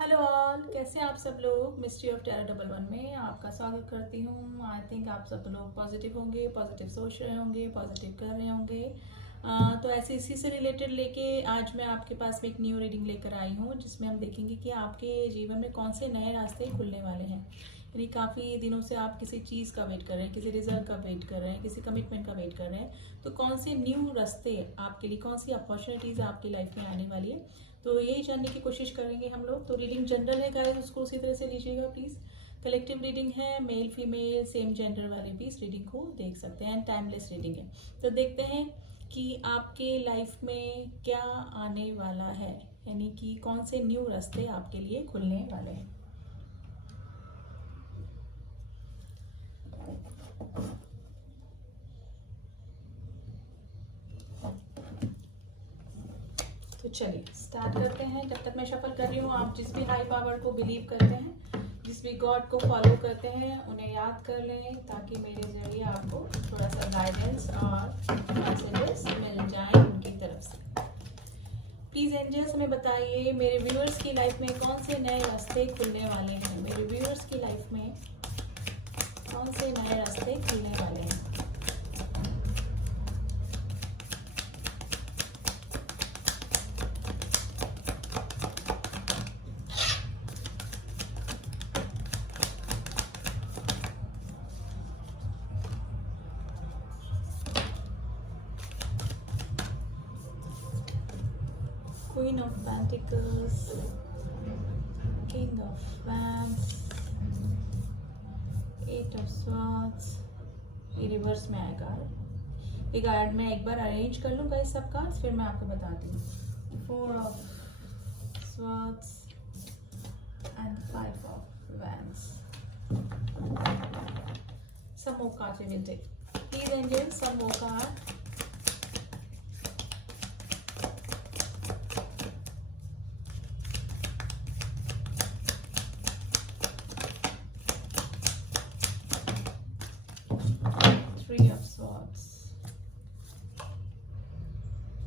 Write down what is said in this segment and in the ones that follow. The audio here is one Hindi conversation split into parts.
हेलो ऑल, कैसे हैं आप सब लोग। Mystery of terra double one में आपका स्वागत करती हूँ। आई थिंक आप सब लोग पॉजिटिव होंगे, पॉजिटिव सोच रहे होंगे, पॉजिटिव कर रहे होंगे। तो ऐसे इसी से रिलेटेड लेके आज मैं आपके पास में एक न्यू रीडिंग लेकर आई हूँ, जिसमें हम देखेंगे कि आपके जीवन में कौन से नए रास्ते खुलने वाले हैं। यानी काफ़ी दिनों से आप किसी चीज़ का वेट कर रहे हैं, किसी रिजल्ट का वेट कर रहे हैं, किसी कमिटमेंट का वेट कर रहे हैं। तो कौन से न्यू रास्ते आपके लिए, कौन सी अपॉर्चुनिटीज़ आपकी लाइफ में आने वाली है, तो यही जानने की कोशिश करेंगे हम लोग। तो रीडिंग जनरल है गाइस, उसको उसी तरह से लीजिएगा प्लीज़। कलेक्टिव रीडिंग है, मेल फीमेल सेम जेंडर वाले भी इस रीडिंग को देख सकते हैं। टाइमलेस रीडिंग है। तो देखते हैं कि आपके लाइफ में क्या आने वाला है, यानी कि कौन से न्यू रास्ते आपके लिए खुलने वाले हैं। तो चलिए स्टार्ट करते हैं। जब तक मैं शफल कर रही हूँ, आप जिस भी हाई पावर को बिलीव करते हैं, जिस भी गॉड को फॉलो करते हैं, उन्हें याद कर लें, ताकि मेरे जरिए आपको थोड़ा सा गाइडेंस और मैसेजेस मिल जाएं उनकी तरफ से। प्लीज एंजल्स हमें बताइए, मेरे व्यूअर्स की लाइफ में कौन से नए रास्ते खुलने वाले हैं। मेरे व्यूअर्स की लाइफ में कौन से नए रास्ते खुलने वाले हैं। Queen of Pentacles, King of Wands, Eight of Swords, ये रिवर्स में आएगा। ये कार्ड मैं एक बार अरेंज कर लूँगा इस सब कार्ड्स, फिर मैं आपको बताती हूँ। Four of Swords and Five of Wands. Some more cards we will take. Please angels, some more cards. Three of Swords,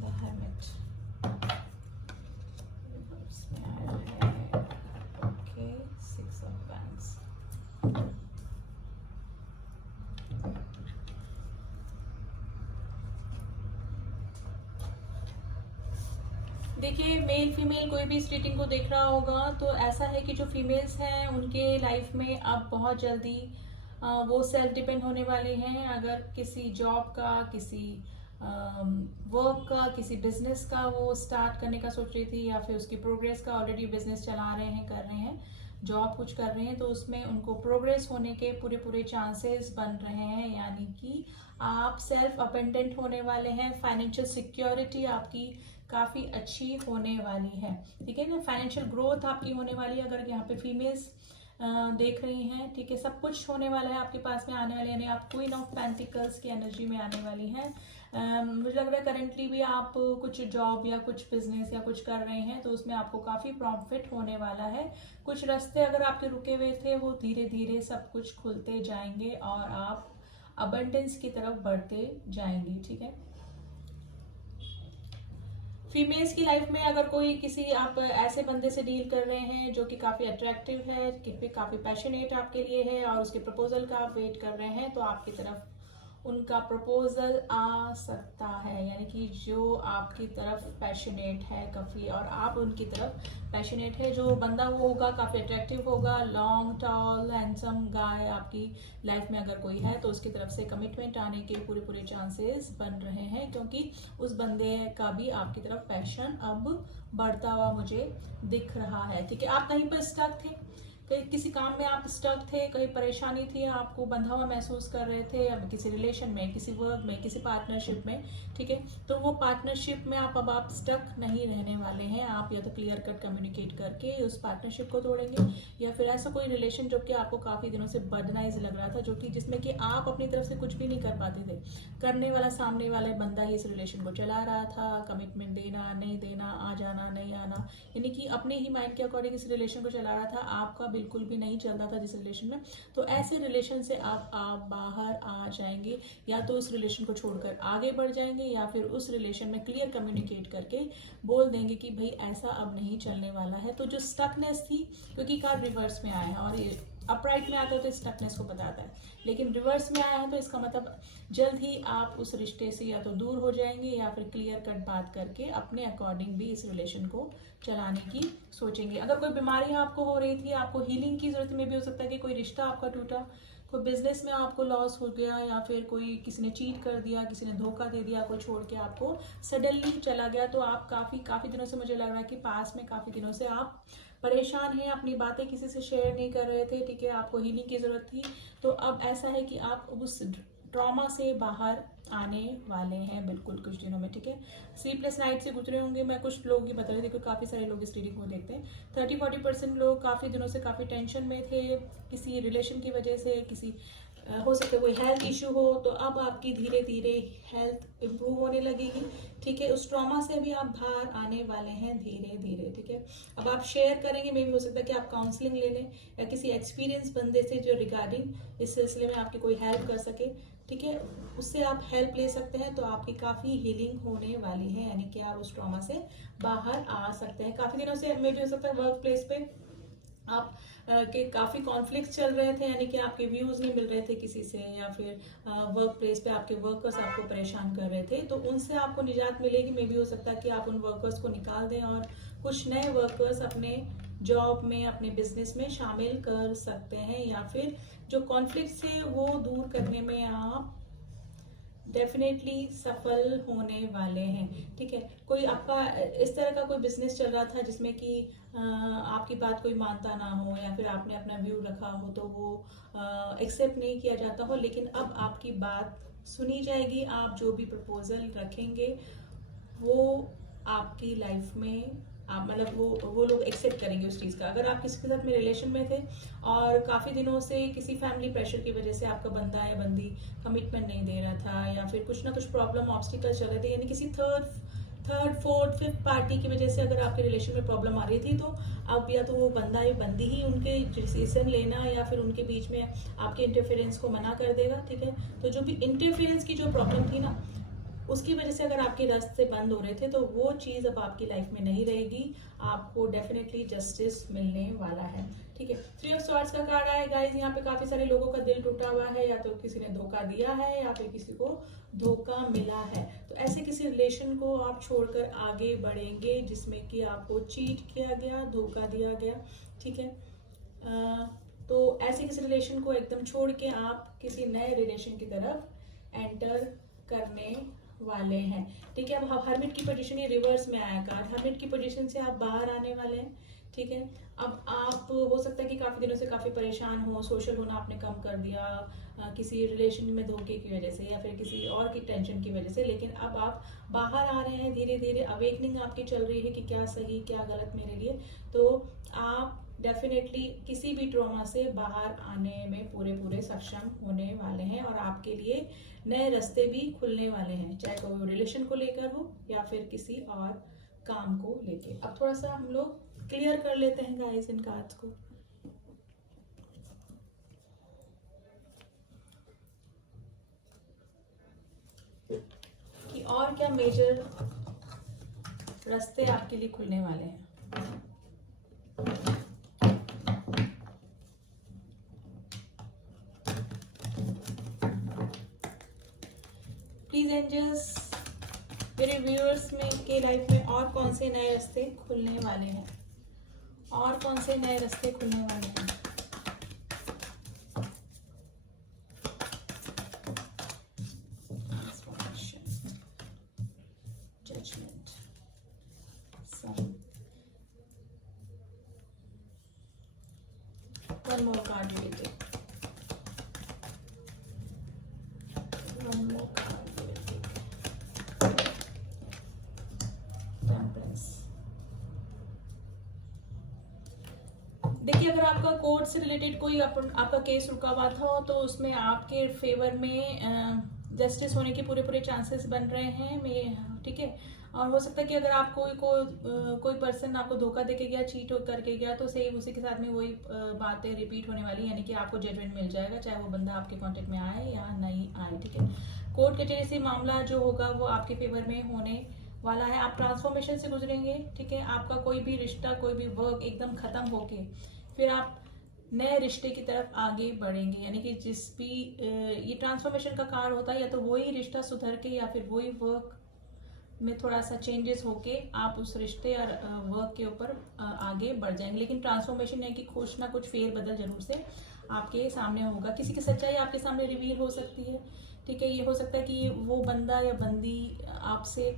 the Hermit, reverse में आया है। Okay, Six of Wands. देखिए, मेल फीमेल कोई भी इस रीडिंग को देख रहा होगा तो ऐसा है कि जो फीमेल्स हैं उनके लाइफ में अब बहुत जल्दी वो सेल्फ डिपेंड होने वाले हैं। अगर किसी जॉब का, किसी वर्क का, किसी बिजनेस का वो स्टार्ट करने का सोच रही थी, या फिर उसकी प्रोग्रेस का, ऑलरेडी बिजनेस चला रहे हैं, कर रहे हैं, जॉब कुछ कर रहे हैं, तो उसमें उनको प्रोग्रेस होने के पूरे पूरे चांसेस बन रहे हैं। यानी कि आप सेल्फ अपेंडेंट होने वाले हैं। फाइनेंशियल सिक्योरिटी आपकी काफ़ी अच्छी होने वाली है, ठीक है ना। फाइनेंशियल ग्रोथ आपकी होने वाली है, अगर यहाँ पे फीमेल्स देख रही हैं, ठीक है। सब कुछ होने वाला है आपके पास में आने वाले, यानी आप क्वीन ऑफ पेंटिकल्स की एनर्जी में आने वाली हैं। मुझे लग रहा है करंटली भी आप कुछ जॉब या कुछ बिजनेस या कुछ कर रहे हैं, तो उसमें आपको काफ़ी प्रॉफिट होने वाला है। कुछ रास्ते अगर आपके रुके हुए थे, वो धीरे धीरे सब कुछ खुलते जाएंगे और आप अबंडेंस की तरफ बढ़ते जाएंगे, ठीक है। फीमेल्स की लाइफ में अगर कोई किसी आप ऐसे बंदे से डील कर रहे हैं जो कि काफ़ी अट्रैक्टिव है, कि काफ़ी पैशनेट आपके लिए है, और उसके प्रपोजल का आप वेट कर रहे हैं, तो आपकी तरफ उनका प्रपोजल आ सकता है। यानी कि जो आपकी तरफ पैशनेट है काफ़ी, और आप उनकी तरफ पैशनेट है, जो बंदा वो होगा काफ़ी अट्रैक्टिव होगा, लॉन्ग टॉल हैंडसम गाय आपकी लाइफ में अगर कोई है, तो उसकी तरफ से कमिटमेंट आने के पूरे पूरे चांसेस बन रहे हैं, क्योंकि उस बंदे का भी आपकी तरफ पैशन अब बढ़ता हुआ मुझे दिख रहा है, ठीक है। आप कहीं पर स्टक थे, कहीं किसी काम में आप स्टक थे, कहीं परेशानी थी, आपको बंधा हुआ महसूस कर रहे थे, अब किसी रिलेशन में, किसी वर्क में, किसी पार्टनरशिप में, ठीक है। तो वो पार्टनरशिप में अब आप स्टक नहीं रहने वाले हैं। आप या तो क्लियर कट कम्युनिकेट करके उस पार्टनरशिप को तोड़ेंगे, या फिर ऐसा कोई रिलेशन जो कि आपको काफ़ी दिनों से बर्डनाइज लग रहा था, जो कि जिसमें कि आप अपनी तरफ से कुछ भी नहीं कर पाते थे, करने वाला सामने वाले बंदा ही इस रिलेशन को चला रहा था। कमिटमेंट देना नहीं देना, आ जाना नहीं आना, यानी कि अपने ही माइंड के अकॉर्डिंग इस रिलेशन को चला रहा था। आपका बिल्कुल भी नहीं चल रहा था जिस रिलेशन में, तो ऐसे रिलेशन से आप बाहर आ जाएंगे, या तो उस रिलेशन को छोड़कर आगे बढ़ जाएंगे, या फिर उस रिलेशन में क्लियर कम्युनिकेट करके बोल देंगे कि भाई ऐसा अब नहीं चलने वाला है। तो जो स्टकनेस थी, क्योंकि कार्ड रिवर्स में आया है और ये अपराइट में आता है तो स्टकनेस को बताता है, लेकिन रिवर्स में आया है तो इसका मतलब जल्द ही आप उस रिश्ते से या तो दूर हो जाएंगे, या फिर क्लियर कट बात करके अपने अकॉर्डिंग भी इस रिलेशन को चलाने की सोचेंगे। अगर कोई बीमारी आपको हो रही थी, आपको हीलिंग की जरूरत में भी हो सकता है कि कोई रिश्ता आपका टूटा, कोई बिजनेस में आपको लॉस हो गया, या फिर कोई किसी ने चीट कर दिया, किसी ने धोखा दे दिया, कोई छोड़ के आपको सडनली चला गया, तो आप काफी दिनों से, मुझे लग रहा है कि पास में काफी दिनों से आप परेशान हैं, अपनी बातें किसी से शेयर नहीं कर रहे थे, ठीक है, आपको हीलिंग की जरूरत थी। तो अब ऐसा है कि आप उस ट्रॉमा से बाहर आने वाले हैं बिल्कुल कुछ दिनों में, ठीक है। स्लीपलेस नाइट से गुजरे होंगे, मैं कुछ लोग ही बता रहे थे क्योंकि काफ़ी सारे लोग इस रीडिंग को देखते हैं। 30-40% लोग काफ़ी दिनों से काफ़ी टेंशन में थे किसी रिलेशन की वजह से, किसी हो सकता है कोई हेल्थ इशू हो, तो अब आपकी धीरे धीरे हेल्थ इम्प्रूव होने लगेगी, ठीक है। उस ट्रॉमा से भी आप बाहर आने वाले हैं धीरे धीरे, ठीक है। अब आप शेयर करेंगे, मे भी हो सकता है कि आप काउंसलिंग ले लें या किसी एक्सपीरियंस बंदे से जो रिगार्डिंग इस सिलसिले में आपकी कोई हेल्प कर सके, ठीक है, उससे आप हेल्प ले सकते हैं। तो आपकी काफ़ी हीलिंग होने वाली है, यानी कि आप उस ट्रॉमा से बाहर आ सकते हैं। काफ़ी दिनों से मे भी हो सकता है वर्क प्लेस पे आप के काफ़ी कॉन्फ्लिक्ट चल रहे थे, यानी कि आपके व्यूज़ नहीं मिल रहे थे किसी से, या फिर वर्क प्लेस पे आपके वर्कर्स आपको परेशान कर रहे थे, तो उनसे आपको निजात मिलेगी। मे भी हो सकता है कि आप उन वर्कर्स को निकाल दें और कुछ नए वर्कर्स अपने जॉब में, अपने बिजनेस में शामिल कर सकते हैं, या फिर जो कॉन्फ्लिक्ट है वो दूर करने में आप डेफिनेटली सफल होने वाले हैं, ठीक है। कोई आपका इस तरह का कोई बिजनेस चल रहा था जिसमें कि आपकी बात कोई मानता ना हो, या फिर आपने अपना व्यू रखा हो तो वो एक्सेप्ट नहीं किया जाता हो, लेकिन अब आपकी बात सुनी जाएगी। आप जो भी प्रपोजल रखेंगे वो आपकी लाइफ में आप मतलब वो लोग एक्सेप्ट करेंगे उस चीज़ का। अगर आप किसी के साथ में रिलेशन में थे और काफ़ी दिनों से किसी फैमिली प्रेशर की वजह से आपका बंदा या बंदी कमिटमेंट नहीं दे रहा था, या फिर कुछ ना कुछ प्रॉब्लम ऑब्स्टिकल चल रहे थे, यानी किसी थर्ड फोर्थ फिफ्थ पार्टी की वजह से अगर आपके रिलेशन में प्रॉब्लम आ रही थी, तो अब या तो वो बंदा या बंदी ही उनके डिसीजन लेना या फिर उनके बीच में आपके इंटरफेरेंस को मना कर देगा, ठीक है। तो जो भी इंटरफेरेंस की जो प्रॉब्लम थी ना, उसकी वजह से अगर आपके रास्ते बंद हो रहे थे, तो वो चीज़ अब आपकी लाइफ में नहीं रहेगी। आपको डेफिनेटली जस्टिस मिलने वाला है, ठीक है। 3 ऑफ स्वॉर्ड्स का कार्ड आया गाइस। यहाँ पे काफी सारे लोगों का दिल टूटा हुआ है, या तो किसी ने धोखा दिया है या फिर किसी को धोखा मिला है। तो ऐसे किसी रिलेशन को आप छोड़कर आगे बढ़ेंगे जिसमें कि आपको चीट किया गया, धोखा दिया गया, ठीक है। तो ऐसे किसी रिलेशन को एकदम छोड़ के आप किसी नए रिलेशन की तरफ एंटर करने वाले हैं, ठीक है। अब हर्मिट की पोजीशन, ये रिवर्स में आया कार्ड, हर्मिट की पोजीशन से आप बाहर आने वाले हैं, ठीक है। अब आप हो सकता है कि काफी दिनों से काफी परेशान हो, सोशल होना आपने कम कर दिया किसी रिलेशन में धोखे की वजह से, या फिर किसी और की टेंशन की वजह से, लेकिन अब आप बाहर आ रहे हैं धीरे धीरे। अवेकनिंग आपकी चल रही है कि क्या सही क्या गलत मेरे लिए। तो आप डेफिनेटली किसी भी ट्रॉमा से बाहर आने में पूरे सक्षम होने वाले हैं, और आपके लिए नए रास्ते भी खुलने वाले हैं, चाहे वो रिलेशन को लेकर हो या फिर किसी और काम को लेके। अब थोड़ा सा हम लोग क्लियर कर लेते हैं गाइस इन कार्ड्स को। कि और क्या मेजर रास्ते आपके लिए खुलने वाले हैं। प्लीज एंजल्स, मेरे व्यूअर्स में के लाइफ में और कौन से नए रास्ते खुलने वाले हैं, और कौन से नए रास्ते खुलने वाले हैं। Judgement, one more card we will take. One more card we will take. Temperance. देखिए, अगर आपका कोर्ट से रिलेटेड कोई आपका केस रुका हुआ था, तो उसमें आपके फेवर में जस्टिस होने के पूरे चांसेस बन रहे हैं, ठीक है। और हो सकता है कि अगर आप कोई पर्सन आपको धोखा देके गया, चीट करके गया, तो सेम उसी के साथ में वही बातें रिपीट होने वाली, यानी कि आपको जजमेंट मिल जाएगा, चाहे वो बंदा आपके कांटेक्ट में आए या नहीं आए, ठीक है। कोर्ट कचहरी से मामला जो होगा वो आपके फेवर में होने वाला है। आप ट्रांसफॉर्मेशन से गुजरेंगे, ठीक है। आपका कोई भी रिश्ता, कोई भी वर्क एकदम खत्म होके फिर आप नए रिश्ते की तरफ आगे बढ़ेंगे, यानी कि जिस भी ये ट्रांसफॉर्मेशन का कार्य होता है, या तो वही रिश्ता सुधर के या फिर वही वर्क में थोड़ा सा चेंजेस होके आप उस रिश्ते और वर्क के ऊपर आगे बढ़ जाएंगे। लेकिन ट्रांसफॉर्मेशन है कि कुछ ना कुछ फेर बदल जरूर से आपके सामने होगा। किसी की सच्चाई आपके सामने रिवील हो सकती है, ठीक है। ये हो सकता है कि वो बंदा या बंदी आपसे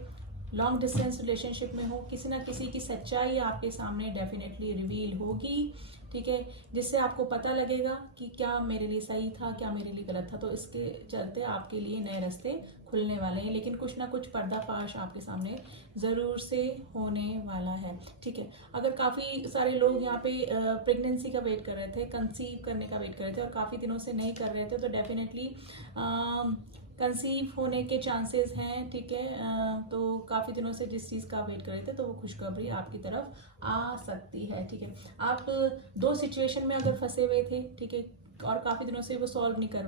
लॉन्ग डिस्टेंस रिलेशनशिप में हो, किसी ना किसी की सच्चाई आपके सामने डेफिनेटली रिवील होगी, ठीक है, जिससे आपको पता लगेगा कि क्या मेरे लिए सही था, क्या मेरे लिए गलत था। तो इसके चलते आपके लिए नए रास्ते खुलने वाले हैं, लेकिन कुछ ना कुछ पर्दाफाश आपके सामने जरूर से होने वाला है, ठीक है। अगर काफी सारे लोग यहाँ पे प्रेगनेंसी का वेट कर रहे थे, कंसीव करने का वेट कर रहे थे और काफी दिनों से नहीं कर रहे थे, तो डेफिनेटली कंसीव होने के चांसेस हैं, ठीक है। तो काफ़ी दिनों से जिस चीज़ का वेट कर रहे थे, तो वो खुशखबरी आपकी तरफ आ सकती है, ठीक है। आप दो सिचुएशन में अगर फंसे हुए थे, ठीक है, और काफ़ी दिनों से वो सॉल्व नहीं कर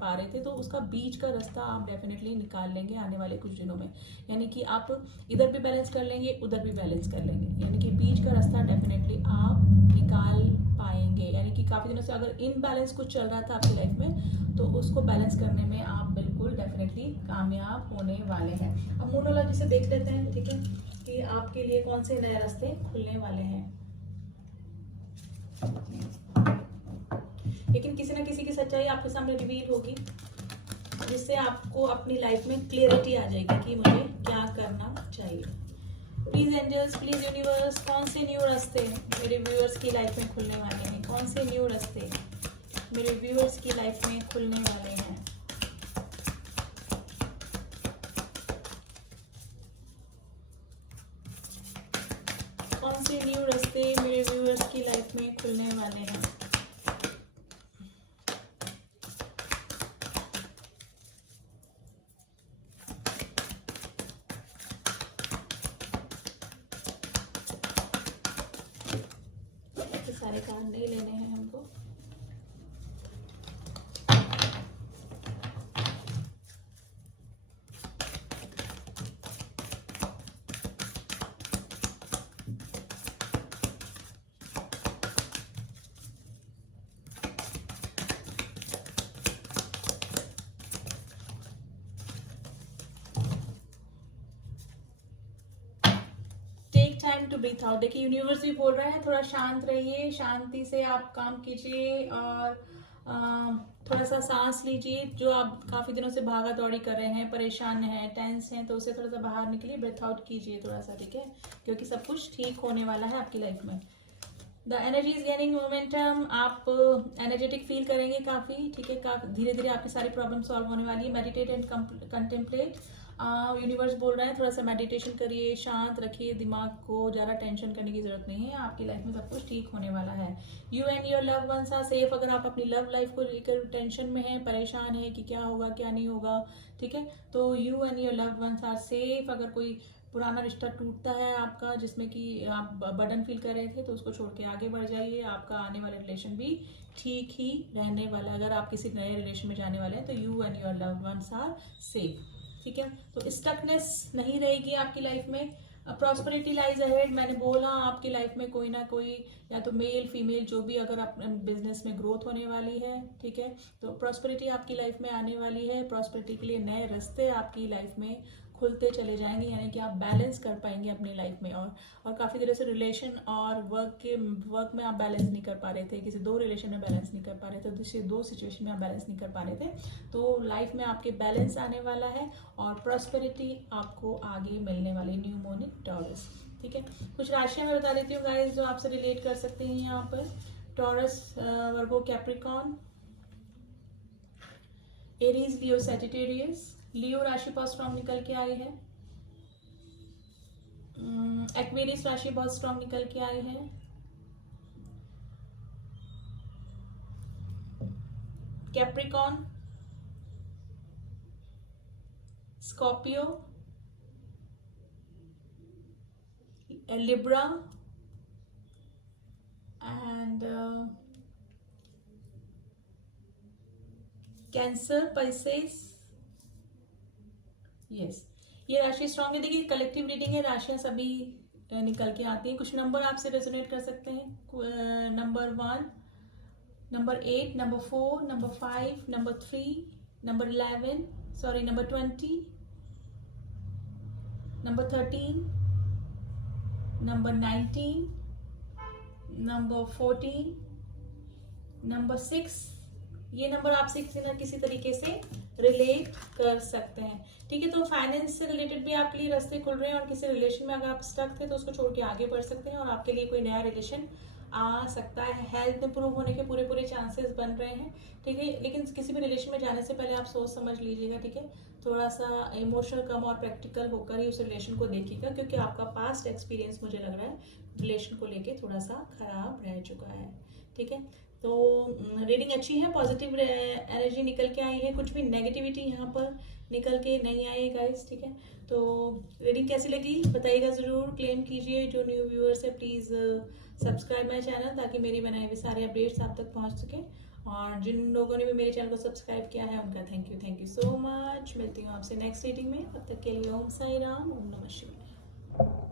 पा रहे थे, तो उसका बीच का रास्ता आप डेफिनेटली निकाल लेंगे आने वाले कुछ दिनों में। यानी कि आप इधर भी बैलेंस कर लेंगे, उधर भी बैलेंस कर लेंगे, यानी कि बीच का रास्ता डेफिनेटली आप निकाल पाएंगे। यानी कि काफ़ी दिनों से अगर इनबैलेंस कुछ चल रहा था आपकी लाइफ में, तो उसको बैलेंस करने में आप बिल्कुल डेफिनेटली कामयाब होने वाले हैं। अब मोनोलॉजी से देख लेते हैं, ठीक है, कि आपके लिए कौन से नए रास्ते खुलने वाले हैं। लेकिन किसी ना किसी की सच्चाई आपके सामने रिवील होगी, जिससे आपको अपनी लाइफ में क्लियरिटी आ जाएगी कि मुझे क्या करना चाहिए। प्लीज एंजल्स, प्लीज यूनिवर्स, कौन से न्यू रास्ते मेरे व्यूअर्स की लाइफ में खुलने वाले हैं, कौन से न्यू रास्ते मेरे व्यूअर्स की लाइफ में खुलने वाले हैं। कौन से न्यू रास्ते मेरे व्यूअर्स की लाइफ में खुलने वाले हैं। सारे कार्ड नहीं लेने हैं हमको। Take time to breathe out. देखिए यूनिवर्स भी बोल रहा है थोड़ा शांत रहिए, शांति से आप काम कीजिए और थोड़ा सा सांस लीजिए। जो आप काफी दिनों से भागा दौड़ी कर रहे हैं, परेशान हैं, टेंस हैं, तो उसे थोड़ा सा बाहर निकलिए, ब्रेथ आउट कीजिए थोड़ा सा, ठीक है, क्योंकि सब कुछ ठीक होने वाला है आपकी लाइफ में। The energy is gaining momentum. आप एनर्जेटिक फील करेंगे काफी, ठीक है, धीरे धीरे आपकी सारी प्रॉब्लम सॉल्व होने वाली है। Meditate and contemplate. यूनिवर्स बोल रहा है थोड़ा सा मेडिटेशन करिए, शांत रखिए दिमाग को, ज़्यादा टेंशन करने की जरूरत नहीं है, आपकी लाइफ में सब कुछ ठीक होने वाला है। You and your love ones are safe. अगर आप अपनी लव लाइफ को लेकर टेंशन में हैं, परेशान हैं कि क्या होगा क्या नहीं होगा, ठीक है, तो you and your love ones are safe. अगर कोई पुराना रिश्ता टूटता है आपका, जिसमें कि आप बर्डन फील कर रहे थे, तो उसको छोड़ के आगे बढ़ जाइए। आपका आने वाला रिलेशन भी ठीक ही रहने वाला है। अगर आप किसी नए रिलेशन में जाने वाले हैं, तो you and your love ones are safe, ठीक है। तो स्टकनेस नहीं रहेगी आपकी लाइफ में। Prosperity lies ahead. मैंने बोला आपकी लाइफ में कोई ना कोई, या तो मेल फीमेल जो भी, अगर अपने बिजनेस में ग्रोथ होने वाली है, ठीक है, तो प्रॉस्पेरिटी आपकी लाइफ में आने वाली है। प्रॉस्पेरिटी के लिए नए रास्ते आपकी लाइफ में खुलते चले जाएंगे, यानी कि आप बैलेंस कर पाएंगे अपनी लाइफ में। और काफ़ी देर से रिलेशन और वर्क में आप बैलेंस नहीं कर पा रहे थे, किसी दो रिलेशन में बैलेंस नहीं कर पा रहे थे, किसी दो सिचुएशन में आप बैलेंस नहीं कर पा रहे थे, तो लाइफ में आपके बैलेंस आने वाला है और प्रॉस्पेरिटी आपको आगे मिलने वाली। न्यू मून टॉरस, ठीक है। कुछ राशियां मैं बता देती हूँ गाइस जो आपसे रिलेट कर सकते हैं यहाँ पर। टॉरस, वर्गो, कैप्रिकॉन, एरीज, लियो, सैजिटेरियस। लियो राशि बहुत स्ट्रांग निकल के आई है। एक्वेरियस राशि बहुत स्ट्रांग निकल के आई है। Capricorn, Scorpio, Libra and cancer, Pisces. Yes, ये राशि स्ट्रांग है। देखिए कलेक्टिव रीडिंग है, राशियां सभी निकल के आती हैं। कुछ नंबर आपसे रेजोनेट कर सकते हैं। Number 1, number 8, number 4, number 5, number 3, number 11, sorry number 20, number 13, number 19, number 14, number 6। ये नंबर आपसे किसी ना किसी तरीके से रिलेट कर सकते हैं, ठीक है। तो फाइनेंस से रिलेटेड भी आपके लिए रास्ते खुल रहे हैं, और किसी रिलेशन में अगर आप स्टक थे तो उसको छोड़ के आगे बढ़ सकते हैं, और आपके लिए कोई नया रिलेशन आ सकता है। हेल्थ इंप्रूव होने के पूरे पूरे चांसेस बन रहे हैं, ठीक है। लेकिन किसी भी रिलेशन में जाने से पहले आप सोच समझ लीजिएगा, ठीक है। थोड़ा सा इमोशनल कम और प्रैक्टिकल होकर ही उस रिलेशन को देखिएगा, क्योंकि आपका पास्ट एक्सपीरियंस मुझे लग रहा है रिलेशन को लेके थोड़ा सा खराब रह चुका है, ठीक है। तो रीडिंग अच्छी है, पॉजिटिव एनर्जी निकल के आई है, कुछ भी नेगेटिविटी यहाँ पर निकल के नहीं आई है गाइस, ठीक है। तो रीडिंग कैसी लगी बताइएगा ज़रूर, क्लेम कीजिए। जो न्यू व्यूअर्स है प्लीज़ सब्सक्राइब माई चैनल, ताकि मेरी बनाए हुए सारे अपडेट्स आप तक पहुँच सकें। और जिन लोगों ने भी मेरे चैनल को सब्सक्राइब किया है उनका थैंक यू सो मच। मिलती हूँ आपसे नेक्स्ट रीडिंग में, तब तक के लिए ओम साई राम, ओम नमः शिवाय।